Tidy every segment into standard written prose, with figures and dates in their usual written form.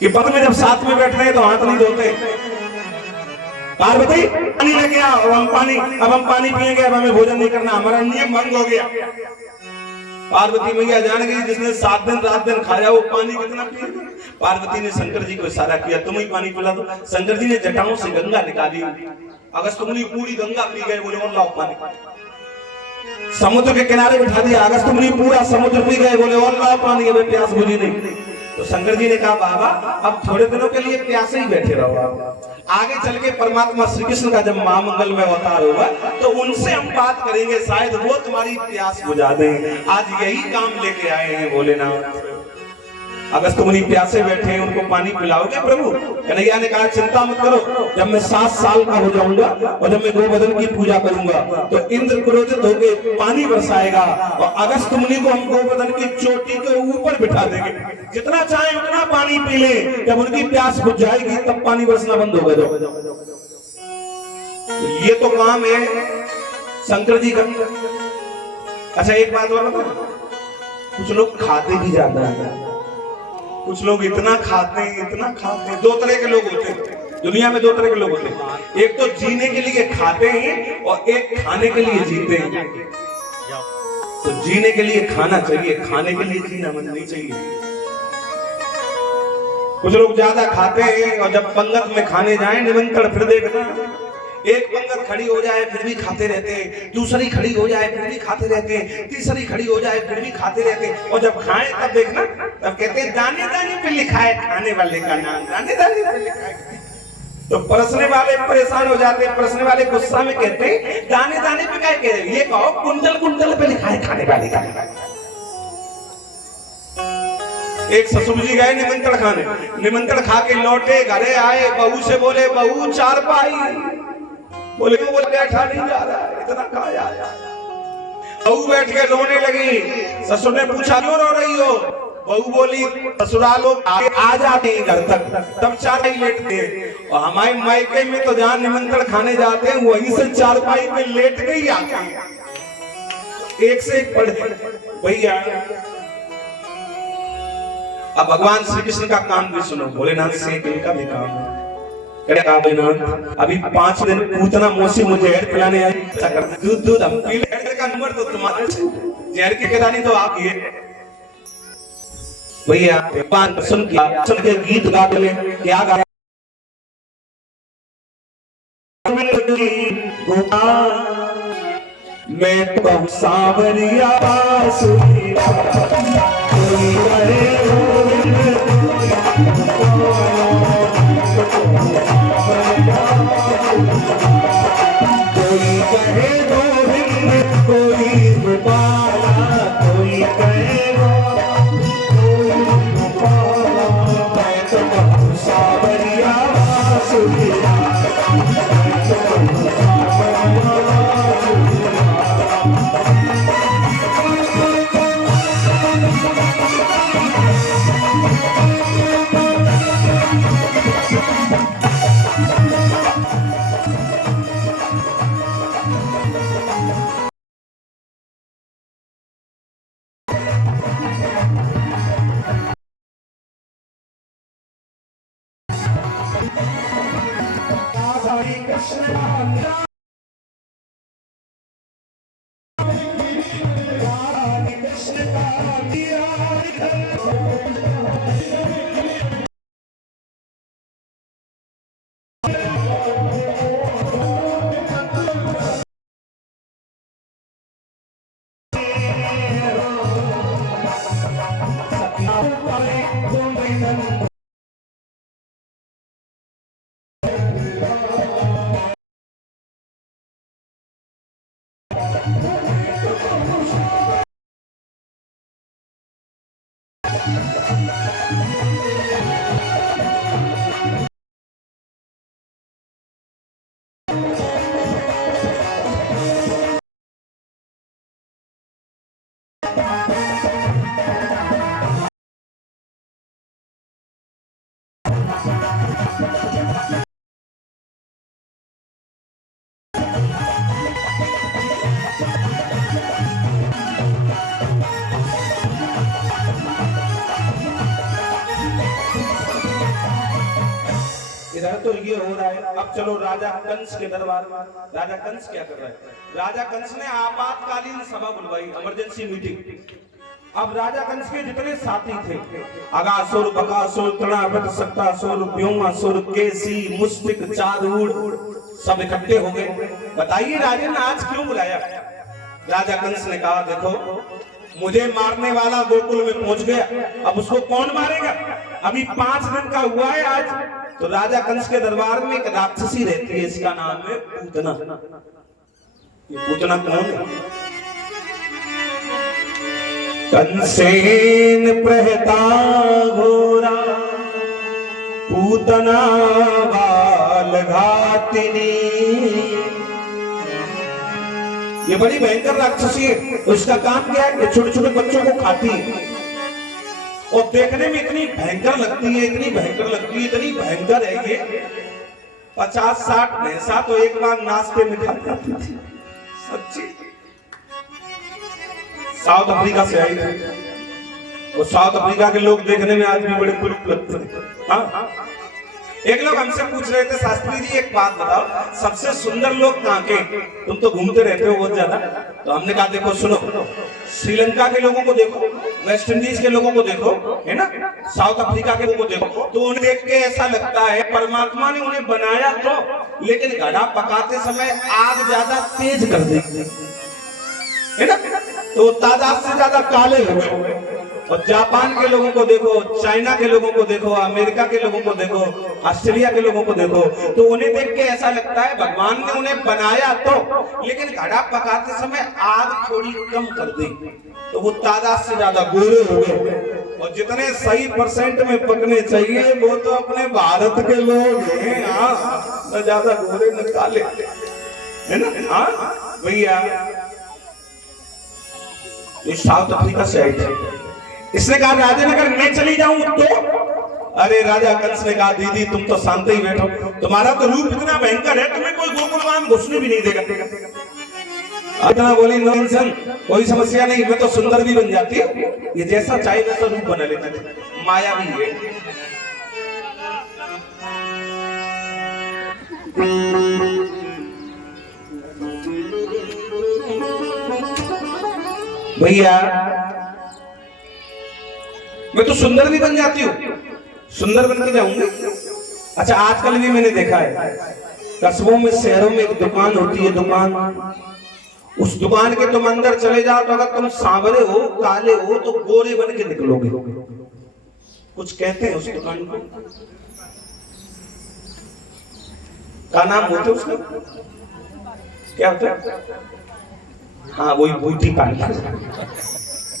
कि पद में जब साथ में बैठते हैं तो हाथ नहीं धोते। पार्वती पानी लेके आओ, अब हम पानी पिएंगे, अब हमें भोजन नहीं करना, हमारा नियम भंग हो गया। पार्वती मैया जान गई जिसने 7 दिन रात दिन खाया वो पानी कितना पिएगा। पार्वती ने शंकर जी को इशारा किया, तुम ही पानी पिला दो। शंकर जी ने जटाओं से गंगा निकाली, अगस्त मुनि पूरी गंगा पी गए। बोले और लाओ पानी। समुद्र के किनारे बिठा दिया, अगस्त मुनि पूरा समुद्र पी गए। बोले और लाओ पानी, अबे प्यास बुझी नहीं। तो शंकर जी ने कहा बाबा अब थोड़े दिनों के लिए प्यासे ही बैठे रहो, आगे चल के परमात्मा श्री कृष्ण का जब महामंगल में अवतार होगा तो उनसे हम बात करेंगे, शायद वो तुम्हारी प्यास बुझा दें। आज यही काम लेके आए हैं भोलेनाथ। अगस्त मुनि प्यासे बैठे हैं, उनको पानी पिलाओगे प्रभु? कन्हैया ने कहा चिंता मत करो, जब मैं 7 साल का हो जाऊंगा और जब मैं गोवर्धन की पूजा करूंगा तो इंद्र क्रोधित होकर पानी बरसाएगा और अगस्त मुनि को हम गोवर्धन की चोटी के ऊपर बिठा देंगे, जितना चाहे उतना पानी पी ले। जब उनकी प्यास बुझ जाएगी तब पानी बरसना बंद होगा। तो ये तो काम है शंकर जी का। अच्छा एक बात और बताओ, कुछ लोग खाते भी ज्यादा है, कुछ लोग इतना खाते हैं। 2 तरह के लोग होते हैं दुनिया में, 2 तरह के लोग होते हैं। एक तो जीने के लिए खाते हैं और एक खाने के लिए जीते हैं। तो जीने के लिए खाना चाहिए, खाने के लिए जीना मन नहीं चाहिए। कुछ लोग ज्यादा खाते हैं और जब पंगत में खाने जाएं निमंत्रण, फिर देखना एक पंगत खड़ी हो जाए फिर भी खाते रहते हैं, दूसरी खड़ी हो जाए फिर भी खाते रहते हैं, तीसरी खड़ी हो जाए फिर भी खाते रहते हैं। और जब खाएं तब देखना, तब कहते हैं दाने दाने पे लिखा है खाने वाले का नाम, दाने दाने पे लिखा है। तो परसने वाले परेशान हो जाते हैं, परसने वाले गुस्सा में कहते हैं दाने दाने पे क्या कह रहे हैं, ये कहो कुंटल कुंटल पे लिखा है खाने वाले का नाम। एक ससुर जी गए निमंत्रण खाने, निमंत्रण खा के लौटे, घरे आए, बहू से बोले बहू 4 पाई। बोले बैठा नहीं जा रहा, इतना खाया। बहू बैठ के रोने लगी। ससुर ने पूछा क्यों रो रही हो? बहू बोली ससुराल लोग आ जाते हैं घर तक, तब 4 पाई लेटते हैं, और हमारे मायके में तो जहाँ निमंत्रण खाने जाते हैं वहीं से 4 पाई पे लेट के ही आते हैं। एक से एक पढ़े भैया। अब भगवान श्री कृष्ण का काम भी सुनो, भोलेनाथ से इनका भी काम है। अभी 5 दिन पूतना मौसी मुझे जहर पिलाने आई, दूध हम पी ले, जहर का नंबर तो तुम्हारा, जहर की केदानी तो आप ये भैया। भगवान सुन के गीत गा ले, क्या गाया? मैं तो सांवरिया बांसुरी कोई रहे कोई कहे गोविंद, कोई गोपाला, कोई कहे कोई गोपाला। मैं तो कहूँ सांवरिया बांसुरिया, मैं तो कहूँ सांवरिया इधर तो ये हो रहा है। अब चलो राजा कंस के दरबार में। राजा कंस क्या कर रहा है? राजा कंस ने आपातकालीन सभा बुलवाई, इमरजेंसी मीटिंग। अब राजा कंस के जितने साथी थे, अगासुर, बकासुर, तृणावृत, सक्तासुर, व्योमासुर, केसी, मुष्टिक, चारूढ़, सब इकट्ठे हो गए। बताइए राजन आज क्यों बुलाया? राजा कंस ने कहा देखो, मुझे मारने वाला गोकुल में पहुंच गया, अब उसको कौन मारेगा? अभी 5 दिन का हुआ है आज। तो राजा कंस के दरबार में एक राक्षसी रहती है, इसका नाम है पूतना। ये पूतना कौन है? कंसेन प्रहता घोरा पूतना बाल घातिनी। ये बड़ी भयंकर राक्षसी है। उसका काम क्या है? छोटे छोटे बच्चों को खाती है और देखने में इतनी भयंकर लगती है, इतनी भयंकर लगती है, इतनी भयंकर है ये। 50-60 भैंसा तो एक बार नाश्ते में खा जाती थी, सच्ची। साउथ अफ्रीका से आई थी और साउथ अफ्रीका के लोग देखने में आज भी बड़े कुरूप लगते हैं। हाँ, एक लोग हमसे पूछ रहे थे, शास्त्री जी एक बात बताओ, सबसे सुंदर लोग कहाँ के? तुम तो घूमते रहते हो बहुत ज्यादा। तो हमने कहा देखो सुनो, श्रीलंका के लोगों को देखो, वेस्ट इंडीज के लोगों को देखो, है ना, साउथ अफ्रीका के लोगों को देखो, तो उन्हें देख के ऐसा लगता है परमात्मा ने उन्हें बनाया तो, लेकिन घड़ा पकाते समय आग ज्यादा तेज कर दी, है ना, तो तादाद से ज्यादा काले हो गए। और जापान के लोगों को देखो, चाइना के लोगों को देखो, अमेरिका के लोगों को देखो, ऑस्ट्रेलिया के लोगों को देखो, तो उन्हें देख के ऐसा लगता है भगवान ने उन्हें बनाया तो, लेकिन घड़ा पकाते समय आग थोड़ी कम कर दी, तो वो तादाद से ज्यादा गोरे हो गए। और जितने सही परसेंट में पकने चाहिए वो तो अपने भारत के लोग हैं। हाँ, न ज्यादा गोरे न काले, है ना। हाँ भैया, ये साउथ अफ्रीका से आई थी। इसने कहा राजन अगर मैं चली जाऊं तो? अरे राजा कंस ने कहा दीदी तुम तो शांत ही बैठो, तुम्हारा तो रूप इतना भयंकर है, तुम्हें कोई गोकुलवान घुसने भी नहीं देगा। इतना बोली नॉनसेंस, कोई समस्या नहीं, मैं तो सुंदर भी बन जाती हूँ, ये जैसा चाहे वैसा रूप बना लेती थी, माया भी है। भैया मैं तो सुंदर भी बन जाती हूँ, सुंदर बन के जाऊंगी। अच्छा आजकल भी मैंने देखा है कस्बों में, शहरों में एक दुकान होती है, दुकान, उस दुकान के तुम अंदर चले जाओ तो अगर तुम सांवरे हो, काले हो, तो गोरे बन के निकलोगे। कुछ कहते हैं उस दुकान को, क्या नाम होता है उसका? क्या होता है? हाँ वही ब्यूटी पार्लर।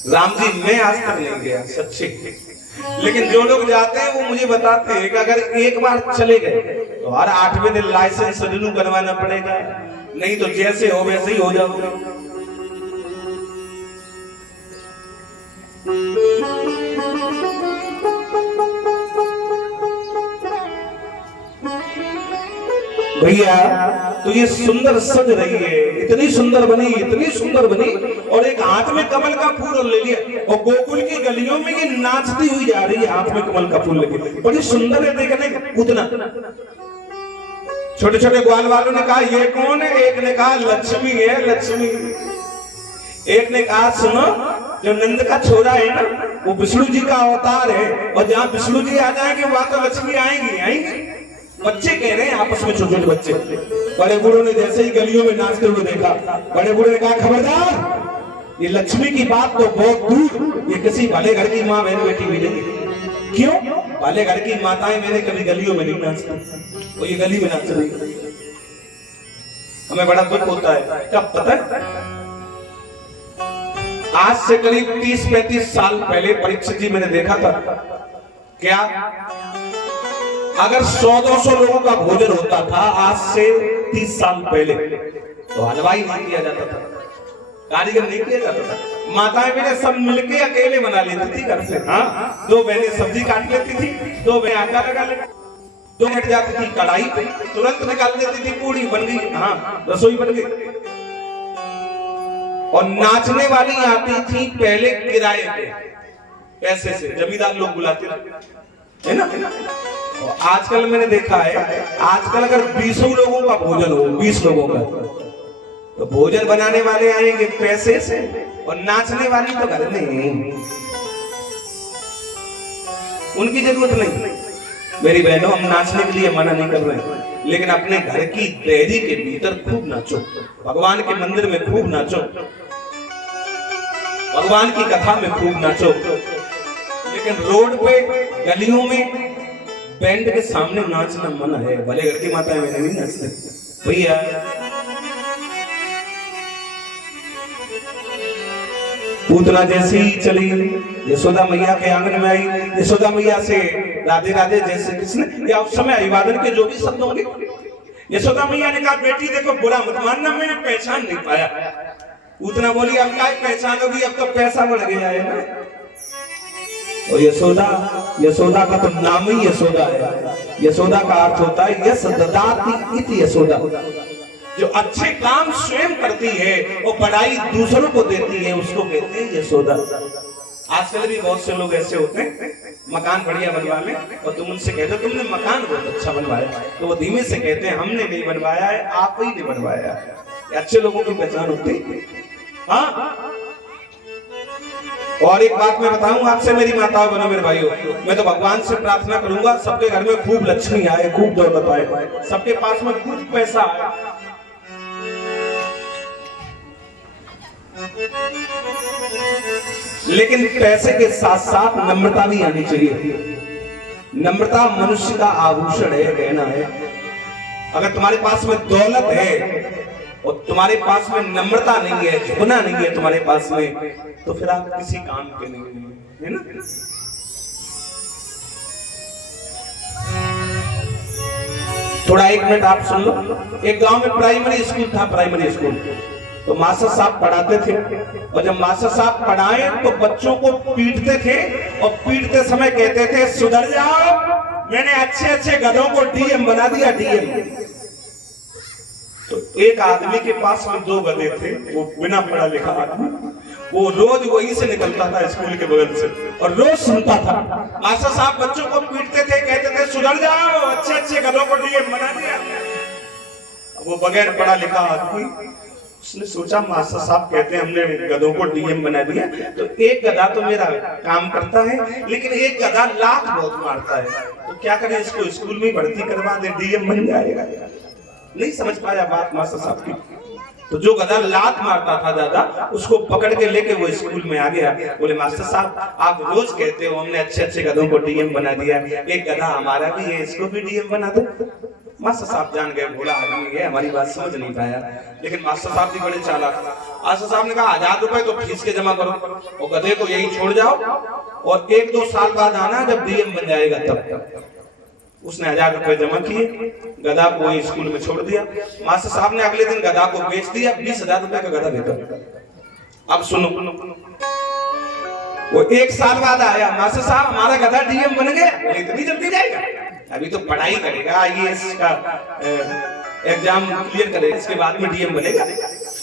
राम जी मैं आज तक नहीं गया सच्चे, लेकिन जो लोग जाते हैं वो मुझे बताते हैं कि अगर एक बार चले गए तो हर 8वें दिन लाइसेंस रिन्यू करवाना पड़ेगा, नहीं तो जैसे हो वैसे ही हो जाओगे। भैया तो ये सुंदर सज रही है, इतनी सुंदर बनी, इतनी सुंदर बनी, और एक हाथ में कमल का फूल ले लिया और गोकुल की गलियों में ये नाचती हुई जा रही है, हाथ में कमल का फूल लेके, बड़ी सुंदर है देखने उतना। छोटे छोटे ग्वाल वालों ने कहा ये कौन है? एक ने कहा लक्ष्मी है, लक्ष्मी। एक ने कहा सुनो, जो नंद का छोरा है ना वो विष्णु जी का अवतार है, और जहाँ विष्णु जी आ जाएंगे वहां तो लक्ष्मी आएंगी, आएंगी। बच्चे कह रहे हैं आपस में, छोटे छोटे बच्चे। बड़े बूढ़ों ने जैसे ही गलियों में नाचते हुए देखा, बड़े बूढ़े ने कहा खबरदार, ये लक्ष्मी की बात तो बहुत दूर, ये किसी भले घर की माँ बहन बेटी मिलेगी। क्यों? भले घर की माताएं मैंने कभी गलियों में नहीं नाचती, वो ये गली में नाच रही है। हमें बड़ा दुख होता है, कब पता है? आज से करीब 30-35 साल पहले परीक्षित जी मैंने देखा था, क्या अगर 100-200 लोगों का भोजन होता था आज से 30 साल पहले, तो हलवाई नहीं किया जाता था, कारीगर नहीं किया जाता था, माताएं मेरे सब मिलके अकेले बना लेती थी घर से। हाँ, 2 बहनें सब्जी काट लेती थी, 2 बहनें आटा लगा लेती, 2 हट जाती थी कढ़ाई पे, तुरंत निकाल देती थी, पूड़ी बन गई, हाँ रसोई बन गई। और नाचने वाली आती थी पहले किराए पे, पैसे से, जमींदार लोग बुलाते थे, है ना। आजकल मैंने देखा है, आजकल अगर 20 लोगों का भोजन हो, 20 लोगों का, तो भोजन बनाने वाले आएंगे पैसे से और नाचने वाली तो घर में, उनकी जरूरत नहीं। मेरी बहनों, हम नाचने के लिए मना नहीं कर रहे हैं, लेकिन अपने घर की डेयरी के भीतर खूब नाचो, भगवान के मंदिर में खूब नाचो, भगवान की कथा में खूब नाचो। लेकिन रोड पे गलियों में बैंड के सामने नाचना मना है। भले घर की माताएं मैंने नहीं नाचते भैया। पूतना जैसी चली यशोदा मैया के आंगन में आई, यशोदा मैया से राधे राधे जैसे कृष्ण, या उस समय अभिवादन के जो भी शब्द होंगे, यशोदा मैया ने कहा बेटी देखो बुरा मत मानना, मैंने पहचान नहीं पाया। पूतना बोली अब क्या पहचान होगी, अब तो पैसा बढ़ गया है ना। और यशोदा का तो नाम ही यशोदा है। यशोदा का अर्थ होता है यश ददाति इति यशोदा, जो अच्छे काम स्वयं करती है और बड़ाई दूसरों को देती है, उसको कहते हैं यशोदा। आजकल भी बहुत से लोग ऐसे होते हैं, मकान बढ़िया बनवा ले और तुम उनसे कहते हो तुमने मकान बहुत अच्छा बनवाया, तो वो धीमे से कहते हैं हमने नहीं बनवाया है, आप ही ने बनवाया है। अच्छे लोगों की पहचान होती है। हाँ, और एक बात मैं बताऊं आपसे मेरी माताओं बहनों मेरे भाइयों, मैं तो भगवान से प्रार्थना करूंगा सबके घर में खूब लक्ष्मी आए, खूब दौलत आए, सबके पास में खूब पैसा आए। लेकिन पैसे के साथ साथ नम्रता भी आनी चाहिए। नम्रता मनुष्य का आभूषण है, गहना है। अगर तुम्हारे पास में दौलत है और तुम्हारे पास में नम्रता नहीं है, झुकना नहीं है तुम्हारे पास में, तो फिर आप किसी काम के नहीं है ना। थोड़ा 1 मिनट आप सुन लो। एक गांव में प्राइमरी स्कूल था, प्राइमरी स्कूल, तो मास्टर साहब पढ़ाते थे, और जब मास्टर साहब पढ़ाए तो बच्चों को पीटते थे, और पीटते समय कहते थे सुधर जाओ, मैंने अच्छे अच्छे गधों को डीएम बना दिया, डीएम। तो एक आदमी के पास में 2 गधे थे, वो बिना पढ़ा लिखा आदमी, वो रोज वहीं से निकलता था स्कूल के बगल से और रोज सुनता था मास्टर साहब बच्चों को पीटते थे, कहते थे सुधर जाओ, अच्छे अच्छे गधों को डीएम बना दिया। वो बगैर पढ़ा लिखा आदमी, उसने सोचा मास्टर साहब कहते हैं हमने गधों को डीएम बना दिया, तो एक गधा तो मेरा काम करता है, लेकिन एक गधा लात बहुत मारता है, तो क्या करें, इसको स्कूल में भर्ती करवा दे, डीएम बन जाएगा। नहीं समझ पाया बात मास्टर साहब की। तो जो गधा लात मारता था दादा, उसको पकड़ के लेके वो स्कूल में आ गया। बोले मास्टर साहब आप रोज कहते हो हमने अच्छे अच्छे गधों को डीएम बना दिया, एक गधा हमारा भी है, इसको भी डीएम बना दो। मास्टर साहब जान गए भोला आदमी है, हमारी बात समझ नहीं पाया। लेकिन मास्टर साहब भी बड़े चालाक। मास्टर साहब ने कहा 1000 रुपए तो फीस के जमा करो और गधे को यहीं छोड़ जाओ, और 1-2 साल बाद आना जब डीएम बन जाएगा तब। उसने 1000 रुपए जमा किए, गधा को वहीं स्कूल में छोड़ दिया। मास्टर साहब ने अगले दिन गधा को बेच दिया, 20,000 रुपए का गधा देकर। अब सुनो, वो 1 साल बाद आया, मास्टर साहब हमारा गधा डीएम बन गया। इतनी जल्दी जाएगा, अभी तो पढ़ाई करेगा, आईएएस का एग्जाम क्लियर करेगा, इसके बाद में डीएम बनेगा।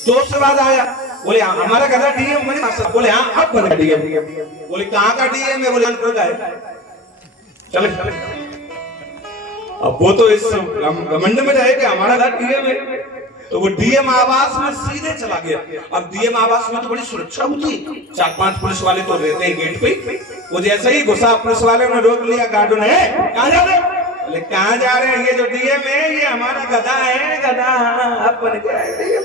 2 साल बाद आया, बोले हमारा गधा डीएम बने। मास्टर बोले हाँ अब बनेगा डीएम। बोले कहाँ का डीएम है? बोले अनपढ़ का है। चले अब वो तो इस घमंड में रहे कि हमारा घर डीएम है, तो वो डीएम आवास में सीधे चला गया। अब डीएम आवास में तो बड़ी सुरक्षा होती है, 4-5 पुलिस वाले तो रहते हैं गेट पे। वो जैसे ही घुसा, पुलिस वाले ने रोक लिया, गार्डन है कहाँ जा रहे हो? बोले कहाँ जा रहे हैं, ये जो डीएम है ये हमारा गधा है, गधा अब बन गया है डीएम।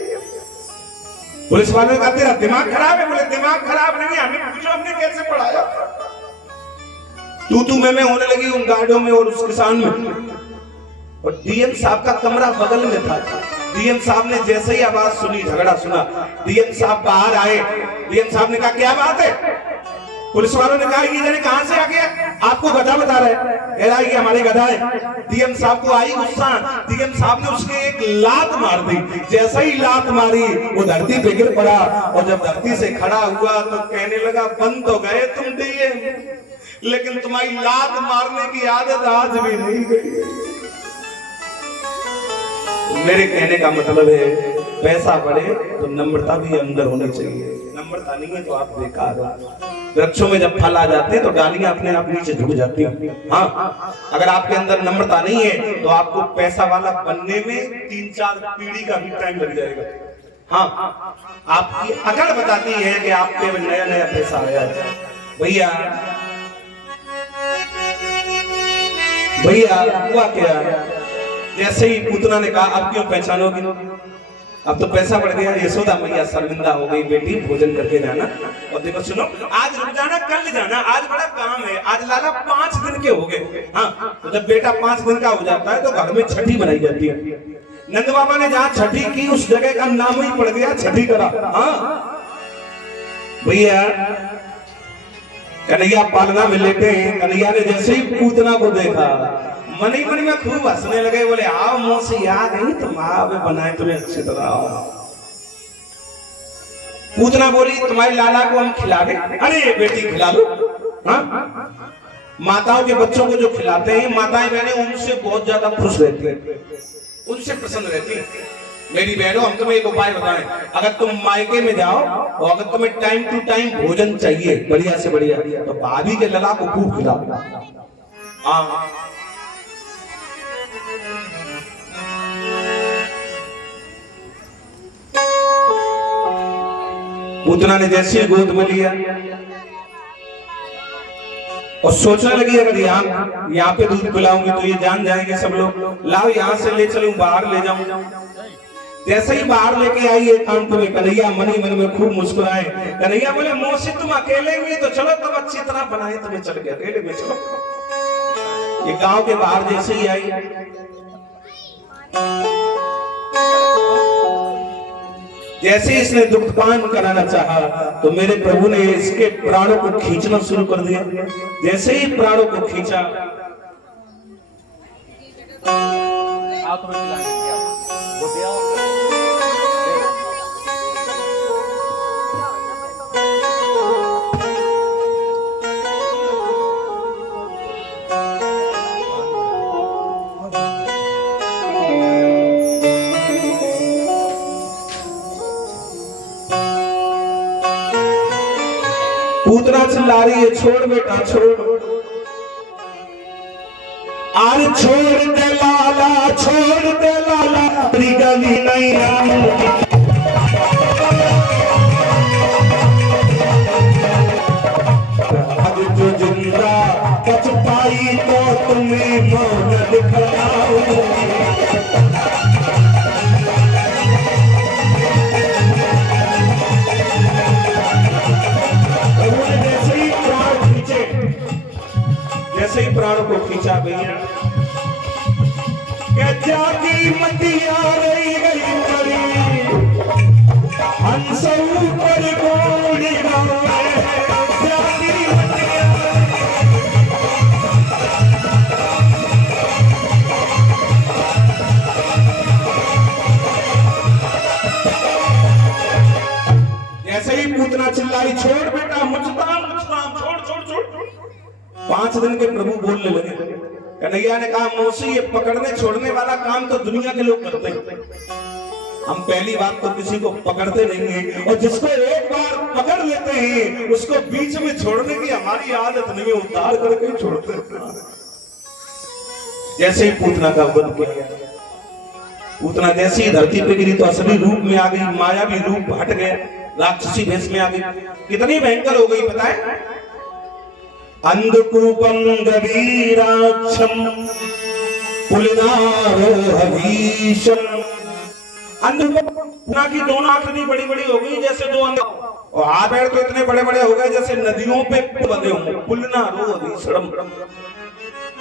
पुलिस वाले ने कहा तेरा दिमाग खराब है? बोले दिमाग खराब नहीं है, हमें पूछो हमने कैसे पढ़ाया। तू मैं होने लगी उन गार्डों में और उस किसान में। और डीएम साहब का कमरा बगल में था। डीएम साहब ने जैसे ही आवाज सुनी, झगड़ा सुना, डीएम साहब बाहर आए। डीएम साहब ने कहा क्या बात है? पुलिस वालों ने कहा ये जाने कहां से आ गया, आपको गधा बता रहे, कह रहा है ये हमारे गधा है। डीएम साहब को आई गुस्सा, डीएम साहब ने उसके एक लात मार दी। जैसे ही लात मारी वो धरती पे गिर पड़ा, और जब धरती से खड़ा हुआ तो कहने लगा बंद तो गए तुम डीएम, लेकिन तुम्हारी लात मारने की आदत आज भी नहीं गई। मेरे कहने का मतलब है पैसा बढ़े तो नम्रता भी अंदर होनी चाहिए। नम्रता नहीं है तो आप बेकार हो। वृक्षों में जब फल आ जाते हैं तो डालियां अपने आप नीचे झुक जाती हैं। हाँ, अगर आपके अंदर नम्रता नहीं है तो आपको पैसा वाला बनने में 3-4 पीढ़ी का भी टाइम लग जाएगा। हाँ, आपकी अकड़ बताती है कि आपके नया नया पैसा आया है। भैया हुआ क्या, जैसे ही पूतना ने कहा अब क्यों पहचानोगे, अब तो पैसा बढ़ गया। यशोदा मैया शर्मिंदा हो गई, बेटी भोजन करके जाना। और देखो सुनो, आज रुक जाना कल जाना, आज बड़ा काम है। आज लाला 5 दिन के हो गए। हाँ, तो जब बेटा 5 दिन का हो जाता है तो घर में छठी बनाई जाती है। नंद बाबा ने जहाँ छठी की उस जगह का नाम ही पड़ गया छठी करा। हाँ भैया, कन्हैया पालना में लेटे हैं। कन्हैया ने जैसे ही पूतना को देखा मन ही मन में खूब हंसने लगे। बोले आओ मौसी आ गई, तुम आओ बनाए तुम्हें अच्छी तरह आओ। पूतना बोली तुम्हारी लाला को हम खिला दे। अरे बेटी खिला लो। हाँ, माताओं के बच्चों को जो खिलाते हैं माताएं बहनें उनसे बहुत ज्यादा खुश रहती हैं, उनसे प्रसन्न रहती हैं। मेरी बहनों, हम तुम्हें एक उपाय बताएं, अगर तुम मायके में जाओ और अगर तुम्हें टाइम टू टाइम भोजन चाहिए बढ़िया से बढ़िया, तो भाभी के लला को खूब खिलाओ। हाँ, पूतना ने जैसे गोद में लिया और सोचने लगी अगर यहाँ पे दूध पिलाऊंगी तो ये जान जाएंगे सब लोग, लाओ यहाँ से ले चलूं, बाहर ले जाऊं। जैसे ही बाहर लेके आई एक काम तो कन्हैया मन ही मन में खूब मुस्कुराए। कन्हैया बोले मौसी तुम अकेले में तो चलो, तब अच्छी तरह बनाए तुम्हें चल गया अकेले में चलो। ये गांव के बाहर जैसे ही आई, जैसे इसने दुग्धपान कराना चाहा तो मेरे प्रभु ने इसके प्राणों को खींचना शुरू कर दिया। जैसे ही प्राणों को खींचा, पूतना चिल्ला रही है छोड़ बेटा छोड़, अरे छोड़ दे लाला, छोड़ दे लाला, गली नहीं आज जो जिंदा बच पाई तो तुम्हें मौन दिखलाऊंगी। जैसे ही प्राणों को खींचा भैया, जागी मटिया रही गई परी, हंस ऊपर गोली गावे, जागी मटिया। जैसे ही पूतना चिल्लाई छोड़ बेटा, मुझताम मुझताम, छोड़ छोड़ छोड़। 5 दिन के प्रभु बोलने लगे। कन्हैया ने कहा मौसी ये पकड़ने छोड़ने वाला काम तो दुनिया के लोग करते हैं, हम पहली बात तो किसी को पकड़ते नहीं हैं, और जिसको एक बार पकड़ लेते हैं उसको बीच में छोड़ने की हमारी आदत नहीं है, उतार करके ही छोड़ते हैं। जैसे ही पूतना का वध किया, पूतना जैसे ही धरती पे गिरी तो असली रूप में आ गई, मायावी रूप हट गया, राक्षसी भेष में आ गई। कितनी भयंकर हो गई पता है? अंधकूपम गवीराक्षम पुलिनारो हवीशम। अंधकूपना की दोनों आंखें इतनी बड़ी बड़ी हो गई जैसे 2 अंधे, और हाथ पैर तो इतने बड़े बड़े हो गए जैसे नदियों पे बंधे होंगे। पुलिनारो हवीशम।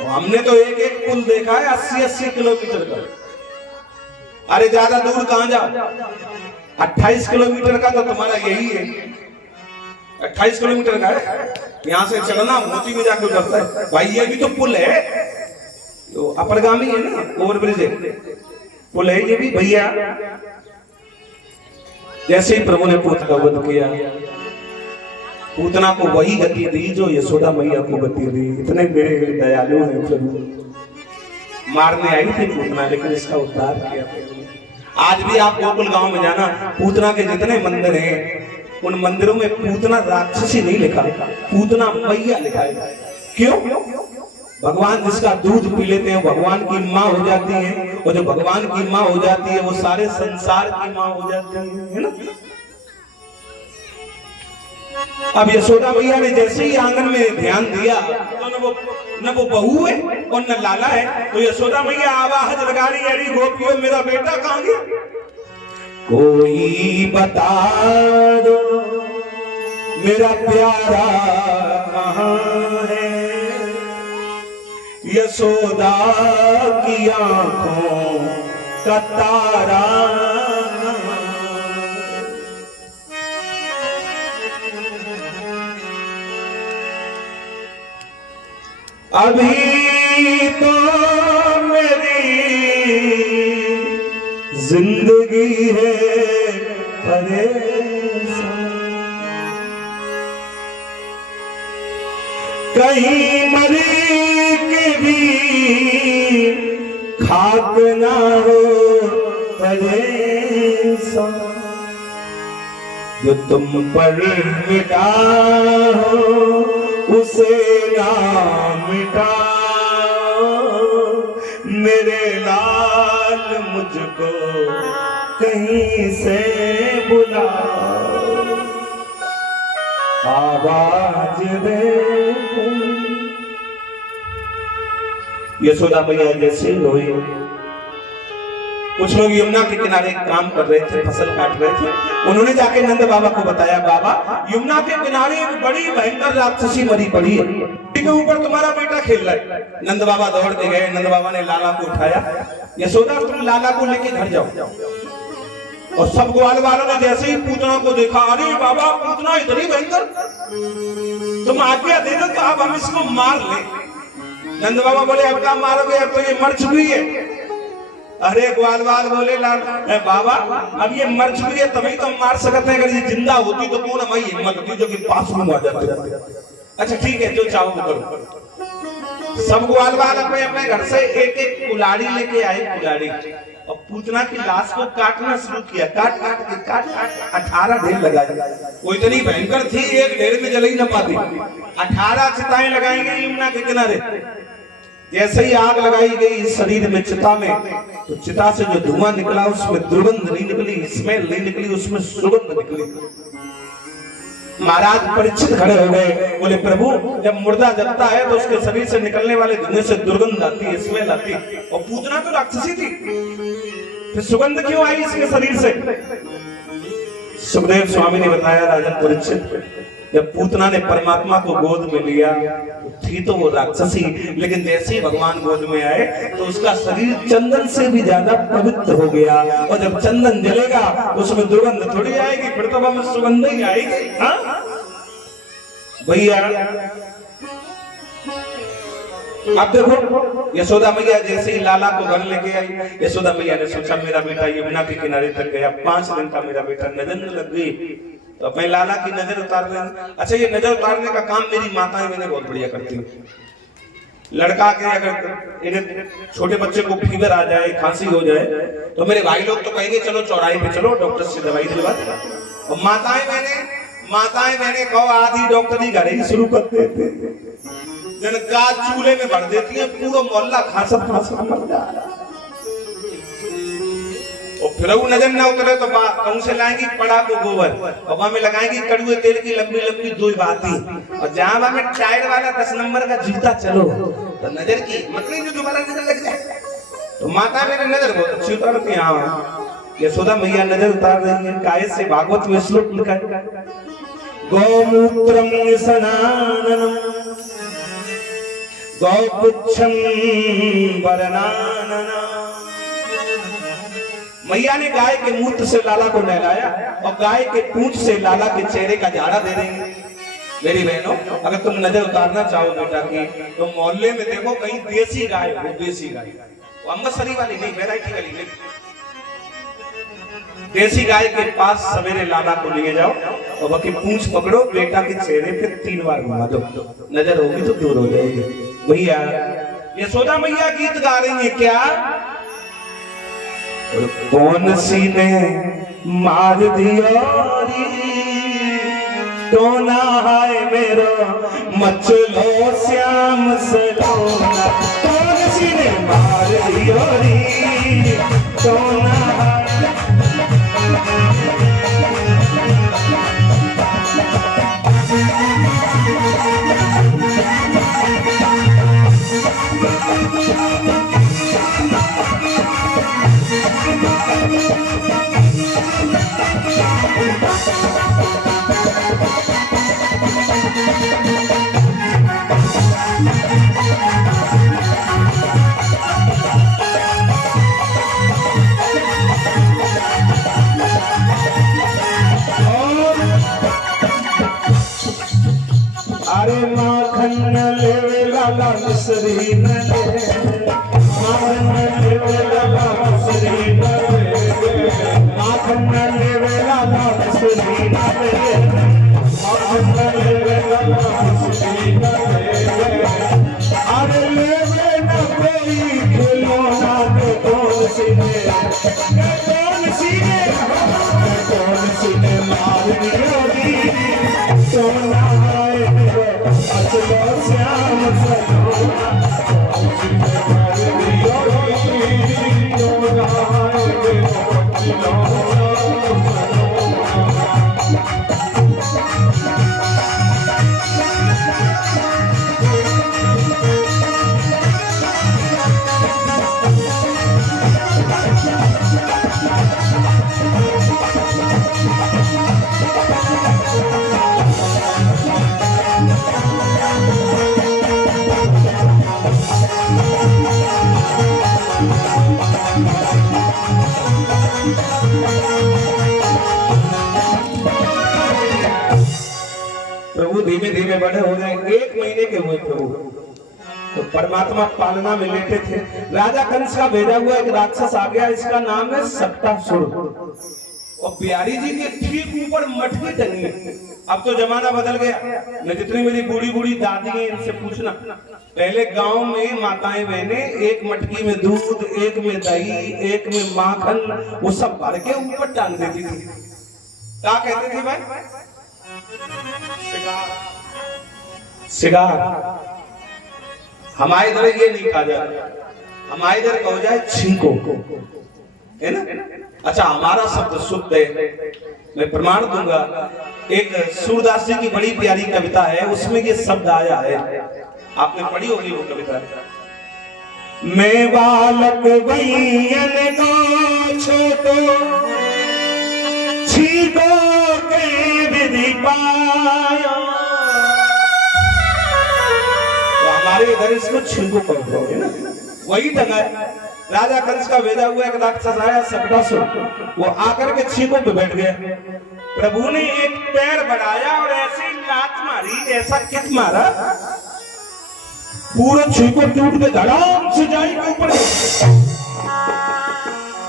हमने तो एक एक पुल देखा है 80-80 किलोमीटर का। अरे ज्यादा दूर कहां जा, 28 किलोमीटर का तो तुम्हारा यही है, 28 किलोमीटर का है। यहाँ से चलना मोती में जाकर उतरता है भाई। ये भी तो पुल है, तो अपरगामी है ना, ओवरब्रिज है, पुल है ये भी भैया। जैसे ही प्रभु ने पूतना का वध किया, पूतना को वही गति दी जो यशोदा मैया को गति दी। इतने मेरे दयालु हैं प्रभु। मारने आई थी पूतना, लेकिन इसका उद्धार किया प्रभु। आज भी आप गोकुल गांव में जाना, पूतना के जितने मंदिर हैं उन मंदिरों में पूतना राक्षसी नहीं लिखा, पूतना मैया लिखा है। क्यों? भगवान जिसका दूध पी लेते हैं भगवान की माँ हो जाती है, और जो भगवान की माँ हो जाती है वो सारे संसार की माँ हो जाती है ना। अब यशोदा मैया ने जैसे ही आंगन में ध्यान दिया तो न वो बहू है और न लाला है, तो यशोदा मैया आवाज लगा रही, अरे गोपियों मेरा बेटा कहाँ गया? कोई बता दो मेरा प्यारा कहाँ है? यशोदा की आंखों का तारा अभी तो मेरी जिंदगी है परेशान, कहीं मरी के भी खाक ना हो परेशान, जो तुम पर मिटा हो उसे ना मिटा, मेरे लाल मुझको कहीं से बुला, आवाज दे। यशोदा मैया जैसे रोई, कुछ लोग यमुना के किनारे काम कर रहे थे, फसल काट रहे थे, उन्होंने जाके नंद बाबा को बताया, बाबा यमुना के किनारे एक बड़ी भयंकर राक्षसी मरी पड़ी है, के ऊपर तुम्हारा बेटा खेल रहा है। नंद बाबा दौड़ के गए, नंद बाबा ने लाला को उठाया, यशोदा तुम लाला को लेके घर जाओ। और सब ग्वाल वालों ने जैसे ही पूतना को देखा, अरे बाबा पूतना इतनी भयंकर, तुम आज्ञा दे दो तो अब हम इसको मार ले। नंद बाबा बोले अब क्या मारोगे, अब तो ये मर चुकी है। अरे ग्वालवाल बोले बाबा अब ये मर चुकी है तभी तो हम मार सकते हैं, अगर ये जिंदा होती तो कौन हमारी हिम्मत होती जो कि पास में मर जाते। अच्छा ठीक है जो चाहो वो करो। सब ग्वालवाल अपने अपने घर से एक एक कुल्हाड़ी लेके आए, कुल्हाड़ी, और पूतना की लाश को काटना शुरू किया, काट 18 ढेर लगाए। वो इतनी भयंकर थी एक ढेर में जल ही न पाती। 18 चिताएं लगाएंगे यमुना के किनारे। जैसे ही आग लगाई गई शरीर में, चिता में, तो चिता से जो धुआं निकला उसमें दुर्गंध नहीं निकली, स्मेल नहीं निकली, उसमें सुगंध निकली। महाराज परीक्षित खड़े हो गए, बोले प्रभु जब मुर्दा जलता है तो उसके शरीर से निकलने वाले धुएं से दुर्गंध आती है, स्मेल आती है, और पूतना तो राक्षसी थी, फिर सुगंध क्यों आई इसके शरीर से? सुखदेव स्वामी ने बताया, राजन परीक्षित जब पूतना ने परमात्मा को गोद में लिया थी तो वो राक्षसी, लेकिन जैसे ही भगवान गोद में आए तो उसका शरीर चंदन से भी ज्यादा पवित्र हो गया, और जब चंदन जलेगा उसमें दुर्गंध थोड़ी आएगी, फिर तो हमें सुगंध ही आएगी। हाँ भैया अब देखो यशोदा मैया जैसे ही लाला को घर लेके आई, यशोदा मैया ने सोचा मेरा बेटा यमुना के किनारे तक गया, 5 दिन का मेरा बेटा, नजर लग गई तो अपने लाला की नजर उतार लेंगे। अच्छा ये नजर उतारने का काम मेरी माताएं मैंने बहुत बढ़िया करती है। लड़का के अगर इन्हें छोटे बच्चे को फीवर आ जाए, खांसी हो जाए, तो मेरे भाई लोग तो कहेंगे चलो चौराहे पे चलो डॉक्टर से दवाई दिलवा दे, और माताएं मैंने कहो आधी डॉक्टरी घर ही शुरू कर देते, जिनका चूल्हे में भर देती है, पूरा मोहल्ला खांसत मर जा रहा। और फिर वो नजर ना उतरे तो कहूं से लाएंगी पड़ा को गोबर, और वहां में लगाएंगी कड़ुए तेल की लंबी लंबी 2 बाती, और जहां वहां में टायर वाला 10 नंबर का जूता चलो तो नजर की मतलब जो दोबारा नजर लग जाए। तो माता मेरे नजर बहुत अच्छी उतारती है। यशोदा मैया नजर उतार रही है, काय से भागवत में श्लोक लिखा है, गौमूत्रम स्नाननम गौपुच्छम वरनानना। मैया ने गाय के मूत्र से लाला को नहलाया और गाय के पूंछ से लाला के चेहरे का झाड़ा दे रही है। मेरी बहनों अगर तुम नजर उतारना चाहो बेटा की तो मोहल्ले में देखो कहीं देसी गाय हो, देसी गाय, अमृतसरी वाली नहीं, वैरायटी वाली नहीं, देसी गाय के पास सवेरे लाला को लिए जाओ और बाकी पूंछ पकड़ो, बेटा के चेहरे पे 3 बार घुमा दो, नजर होगी तो दूर हो जाएगी। भैया यशोदा मैया गीत गा रही है क्या? और कौन सी ने मार दिया तो ना है मेरो मचलो श्याम सलोना, कौन सी ने मार दिया तो ना अरे माखन लेवे लाला मिसरी न ले, माखन लेवे लाला मिसरी न ले, माखन लेवे लाला मिसरी न ले, माखन लेवे लाला मिसरी न ले। अरे लेवे न कोई खिलौना के कौन सी ने मार दिया सोना अचलो श्याम सलोना, प्रभु धीमे धीमे बड़े हो गए, 1 महीने के हुए प्रभु तो परमात्मा पालना में लेटे थे। राजा कंस का भेजा हुआ एक राक्षस आ गया, इसका नाम है सक्टासुर, और प्यारी जी के ठीक ऊपर मटकी टंगी है। अब तो जमाना बदल गया, मैं जितनी मेरी बूढ़ी बूढ़ी दादी है इनसे पूछना, पहले गांव में माताएं बहनें एक मटकी में दूध, एक में दही, एक में माखन, वो सब भर के ऊपर टांग देती थी। क्या कहते थे भाई? सिगार। हमारे इधर ये नहीं कहा जाता, हमारे इधर कहो जाए छींको, है ना? अच्छा, हमारा शब्द शुद्ध है, मैं प्रमाण दूंगा। एक सूरदास जी की बड़ी प्यारी कविता है, उसमें ये शब्द आया है, आपने पढ़ी होगी वो कविता। मैं बालक बहन को छोटो छीको के विधि पाया, तो हमारे इधर इसको छीको कहते हैं ना, वही टंगा है। राजा कंस का भेजा हुआ एक राक्षस आया सक्टासुर, वो आकर के छीको पे बैठ गया। प्रभु ने एक पैर बढ़ाया और ऐसी लात मारी, ऐसा किक मारा, पूरा छीको टूट के धड़ाम से जाई के ऊपर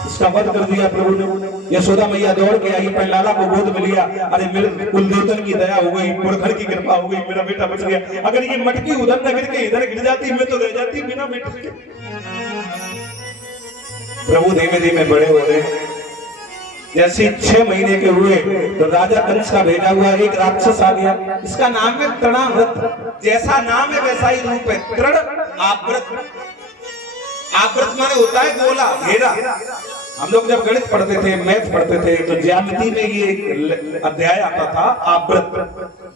इसका वध कर दिया प्रभु ने। यशोदा मैया दौड़ के आई, अपने लाला को गोद में लिया, अरे मेरे कुलदेवतन की दया हो गई, पुरखर की कृपा हो गई, मेरा बेटा बच गया। अगर ये मटकी उधर न गिर के इधर गिर जाती, मैं तो रह जाती बिना बेटे के। प्रभु धीमे धीमे बड़े हो गए, जैसे 6 महीने के हुए तो राजा कंस का भेजा हुआ एक राक्षस आ गया, इसका नाम है तृणाव्रत। जैसा नाम है वैसा ही रूप है, तृण आवृत। आवृत माने होता है गोला, घेरा। हम लोग जब गणित पढ़ते थे, मैथ पढ़ते थे, तो ज्यामिति में ये एक अध्याय आता था, आवृत,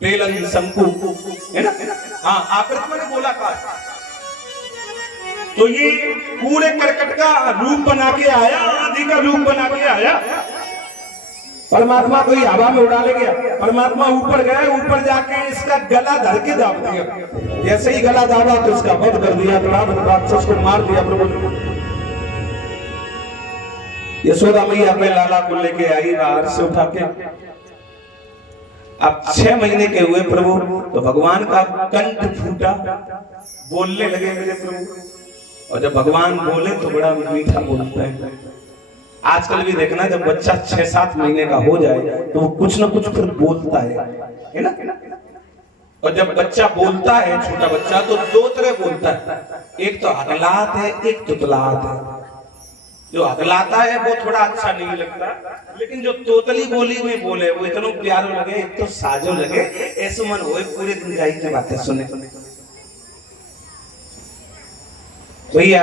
बेलन, शंकु, है ना? हाँ, आवृत माने गोलाकार। तो ये पूरे करकट का रूप बना के आया, आंधी का रूप बना के आया, परमात्मा को ही हवा में उड़ा ले गया। परमात्मा ऊपर गए, ऊपर जाके इसका गला धर के दाब दिया। जैसे ही गला दाबा तो इसका वध कर दिया, राक्षस को मार दिया प्रभु ने। यशोदा मैया अपने लाला को लेके आई बाहर से उठा के। अब 6 महीने के हुए प्रभु, तो भगवान का कंठ फूटा, बोलने लगे मेरे प्रभु। और जब भगवान बोले तो बड़ा मीठा बोलता है। आजकल भी देखना, जब बच्चा 6-7 महीने का हो जाए तो वो कुछ ना कुछ फिर बोलता है ना? और जब बच्चा बोलता है, छोटा बच्चा, तो 2 तरह बोलता है, एक तो हकलात है, एक तुतलात है। जो अगलाता है वो थोड़ा अच्छा नहीं लगता, लेकिन जो तोतली बोली में बोले वो इतना प्यारो लगे, तो साजो लगे, ऐसे मन होए पूरे दिन जाई के बातें सुने। भैया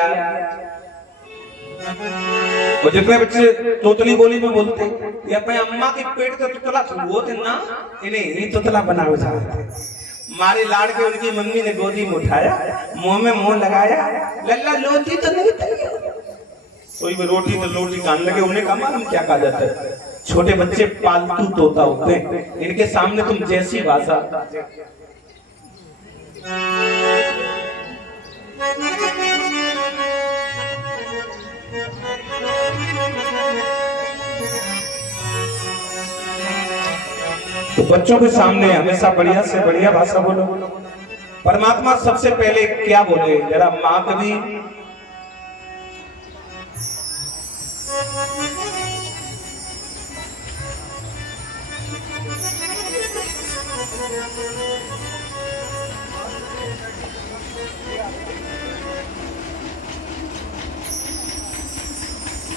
वो जितने बच्चे तोतली बोली में बोलते ये अपने अम्मा के पेट का तोतला वो थे ना, इन्हें ही तोतला बना हुआ थे। मारे लाड़ के उनकी मम्मी ने गोदी में उठाया, मुंह में मुंह लगाया, लल्ला लोटी तो नहीं तैयार, कोई भी रोटी तो लोटी कान लगे। उन्हें कहा मालूम क्या कहा जाता है, छोटे बच्चे पालतू तोता होते हैं, इनके सामने तुम जैसी भाषा। तो बच्चों के सामने हमेशा बढ़िया से बढ़िया भाषा बोलो। परमात्मा सबसे पहले क्या बोले, जरा मां कभी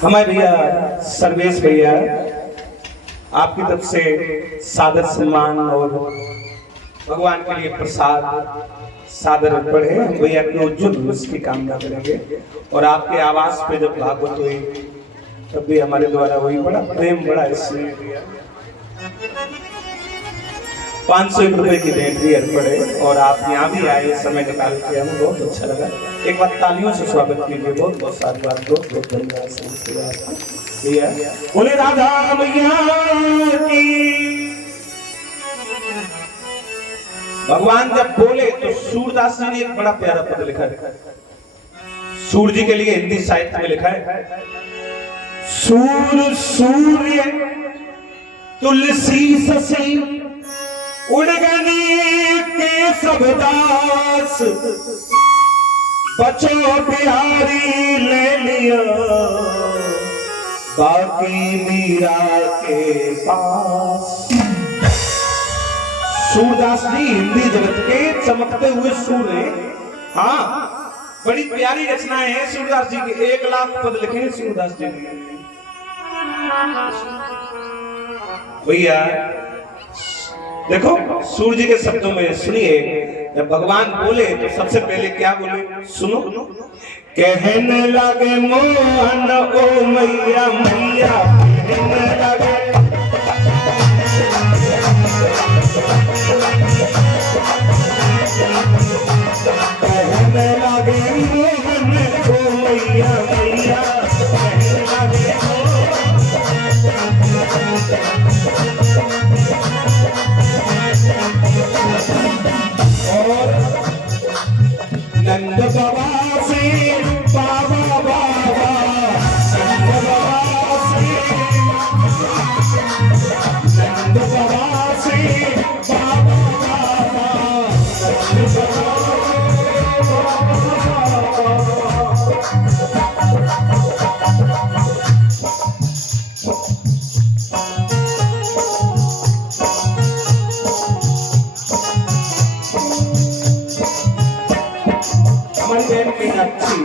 हमारे भैया सर्वेश भैया आपकी तरफ से सादर सम्मान और भगवान के लिए प्रसाद सादर अर्पण है। हम भैया के उज्जवल भविष्य की कामना करेंगे और आपके आवास पे जब भागवत हुई तब भी हमारे द्वारा हुई, बड़ा प्रेम बड़ा स्नेह दिया। 500 रुपए की भेंट भी अर्पण है और आप यहाँ भी आए समय निकाल के, हमें बहुत अच्छा लगा। एक बार तालियों से स्वागत कीजिए, बहुत बहुत साधुवाद, बहुत बहुत धन्यवाद भैया। बोले राधा मैया की। भगवान जब बोले तो सूरदास जी ने एक बड़ा प्यारा पद लिखा है, सूर्य जी के लिए हिंदी साहित्य में लिखा है, सूर सूर्य तुलसी ससी उड़गनी के सब दास, बचो बिहारी ले लिया बाकी मीरा के पास। सूरदास जी हिंदी जगत के चमकते हुए सूर्य। हाँ, बड़ी प्यारी रचनाएं हैं सूरदास जी की, 1 लाख पद लिखे हैं सूरदास जी ने। भैया देखो सूर्य जी के शब्दों में सुनिए, जब भगवान बोले तो सबसे पहले क्या बोले, सुनो। कहने लगे मोहन ओ मैया मैया, कहने लगे कहने लगे मोहन ओ मैया मैया, कहने लगे और नंद बाबा से बाबा बाबा, नंद बाबा से नंद बाबा से बाबा बाबा, नंद बाबा। हमारी बहन मीनाक्षी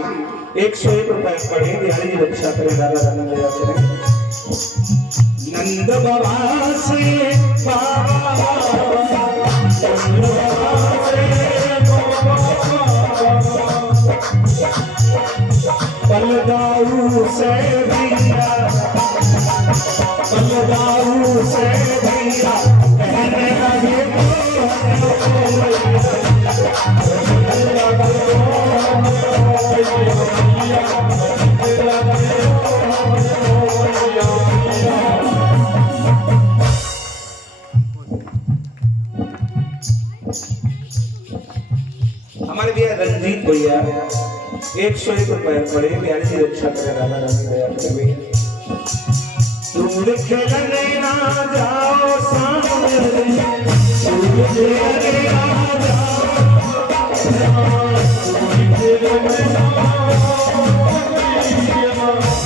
101 रुपए पढ़े, बिहारी जी रक्षा करे, दादा दाना ले जाते रहे। नंद बाबा से बाबा, नंद बाबा से बाबा, बलदाऊ से भैया, बलदाऊ से भैया, कहने लगे हमारे भैया रंजीत भैया 101 रुपए पड़े, बिहारी जी रक्षा करे, राधा रानी भैया भैया। दूर खेलने ना जाओ सामने, दूर खेलने ना जाओ,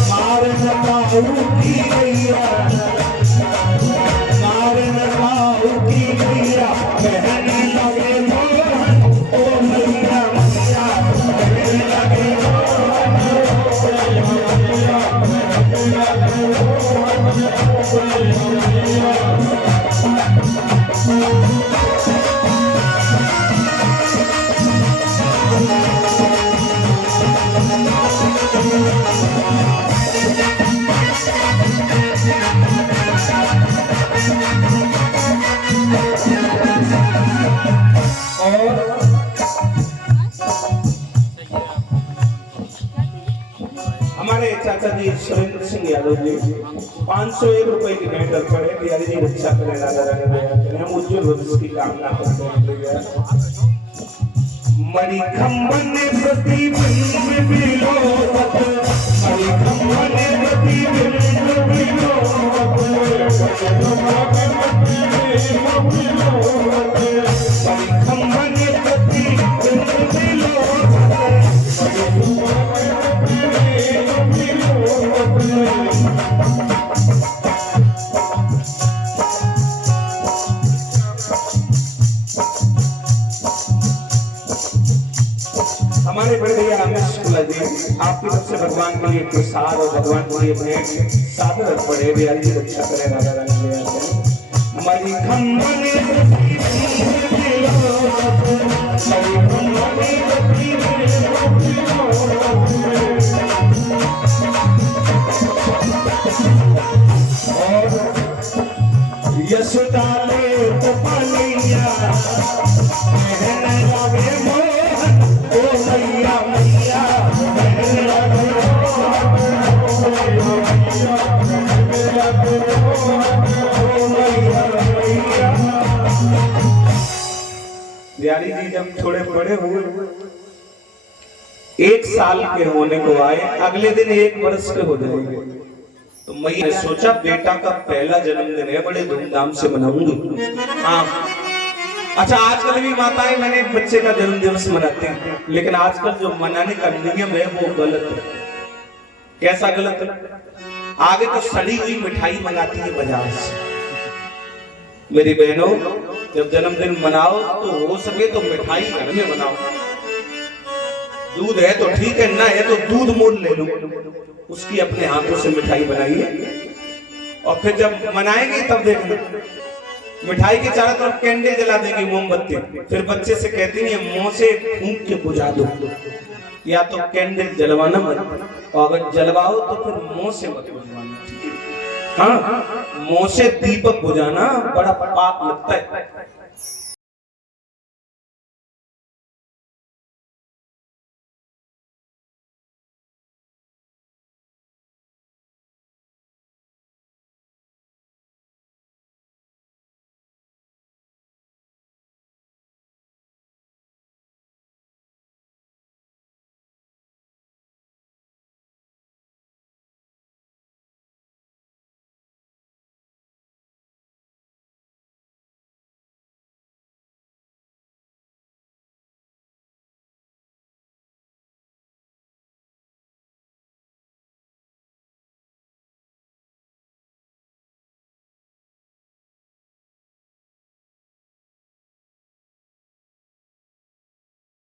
मार नकाऊ की गैया, मार नकाऊ की गैया, कहने लगे मोहन ओ मैया मैया, कहने लगे मोहन ओ मैया मैया। हमारे चाचा जी सुरेंद्र सिंह यादव जी 501 रुपए की भेंट पड़े बिहारी जी रक्षा करें राजा राजा हम उज्जवल भविष्य की कामना करते हैं। मणि खंबन प्रतिबिंब विलोकत मणि खंबन प्रतिबिंब विलोकत मणि खंबन प्रतिबिंब हमारे बड़े भैया रमेश शुक्ला जी आपकी तरफ से भगवान के लिए प्रसाद और भगवान के लिए भेंट सादर पड़े बिहारी जी रक्षा करें राजा रानी मणि खंबन यशोदा ले तो पलिया ओ मैया मैया बिहारी जी जब थोड़े बड़े हुए 1 साल के होने को आए अगले दिन 1 वर्ष के हो जाएंगे तो मैं सोचा बेटा का पहला जन्मदिन है बड़े धूमधाम से मनाऊंगी। हाँ अच्छा आजकल भी माताएं मैंने बच्चे का जन्म दिवस मनाते हैं लेकिन आजकल जो मनाने का नियम है वो गलत है। कैसा गलत है? आगे तो सड़ी हुई मिठाई मंगाती है बाजार से। मेरी बहनों जब जन्मदिन मनाओ तो हो सके तो मिठाई घर में बनाओ। दूध है तो ठीक है ना है तो दूध मोल ले लो उसकी अपने हाथों से मिठाई बनाइए और फिर जब मनाएंगे तब देखना मिठाई के चारों तरफ कैंडल जला देंगे मोमबत्ती फिर बच्चे से कहती है मुंह से फूंक के बुझा दो या तो कैंडल जलवाना मत और अगर जलवाओ तो फिर मुंह से मत बुझवाना। हाँ मुंह से दीपक बुझाना बड़ा पाप लगता है।